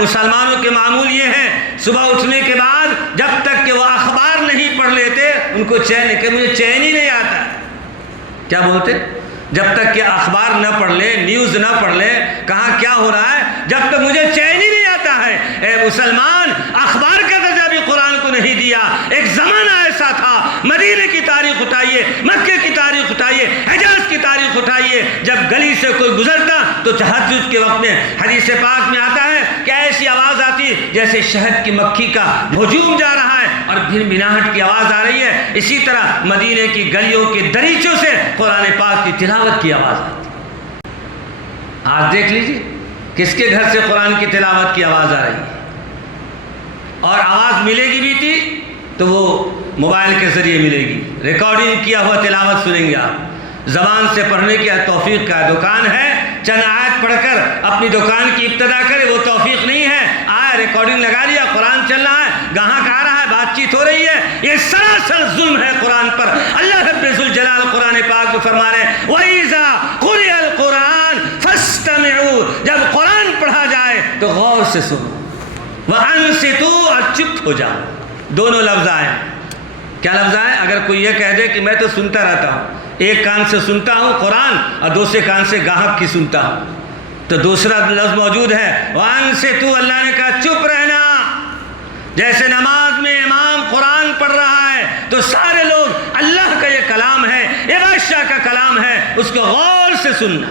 مسلمانوں کے معمول یہ ہیں، صبح اٹھنے کے بعد جب تک کہ وہ اخبار نہیں پڑھ لیتے ان کو چین نہیں، کہ مجھے چین ہی نہیں آتا۔ کیا بولتے؟ جب تک کہ اخبار نہ پڑھ لے، نیوز نہ پڑھ لے، کہاں کیا ہو رہا ہے، جب تک مجھے چین ہی نہیں آتا ہے۔ اے مسلمان، اخبار کا درجہ بھی قرآن کو نہیں دیا۔ ایک زمانہ ایسا تھا، مدینے کی تاریخ اٹھائیے، مکے کی تاریخ اٹھائیے، حجاز کی تاریخ اٹھائیے، جب گلی سے کوئی گزرتا تو تہجد کے وقت میں حدیث پاک میں آتا ہے کہ ایسی آواز آتی جیسے شہد کی مکھی کا ہجوم جا رہا ہے اور پھر مناہٹ کی آواز آ رہی ہے۔ اسی طرح مدینے کی گلیوں کے دریچوں سے قرآن پاک کی تلاوت کی آواز آتی۔ آج دیکھ لیجیے کس کے گھر سے قرآن کی تلاوت کی آواز آ رہی ہے، اور آواز ملے گی بھی تھی تو وہ موبائل کے ذریعے ملے گی، ریکارڈنگ کیا ہوا تلاوت سنیں گے آپ۔ زبان سے پڑھنے کی توفیق کا دکان ہے، چند آیت پڑھ کر اپنی دکان کی ابتدا کرے، وہ توفیق نہیں ہے۔ آیا ریکارڈنگ لگا لیا، قرآن چل رہا ہے، گاہک آ رہا ہے، بات چیت ہو رہی ہے، یہ سراسر ظلم ہے قرآن پر۔ اللہ رب ذوالجلال قرآن پاک میں فرما رہے ہیں وَإِذَا قُرِئَ الْقُرْآنُ فَاسْتَمِعُوا، جب قرآن پڑھا جائے تو غور سے سنو، وَأَنصِتُوا، اور چپ ہو جاؤ۔ دونوں لفظ آئے۔ کیا لفظ آئے؟ اگر کوئی یہ کہہ دے کہ میں تو سنتا رہتا ہوں، ایک کان سے سنتا ہوں قرآن اور دوسرے کان سے گاہک کی سنتا ہوں، تو دوسرا لفظ موجود ہے وَأَنصِتُوا، اللہ نے کہا چپ رہنا۔ جیسے نماز میں امام قرآن پڑھ رہا ہے تو سارے لوگ، اللہ کا یہ کلام ہے، یہ بادشاہ کا کلام ہے، اس کو غور سے سننا۔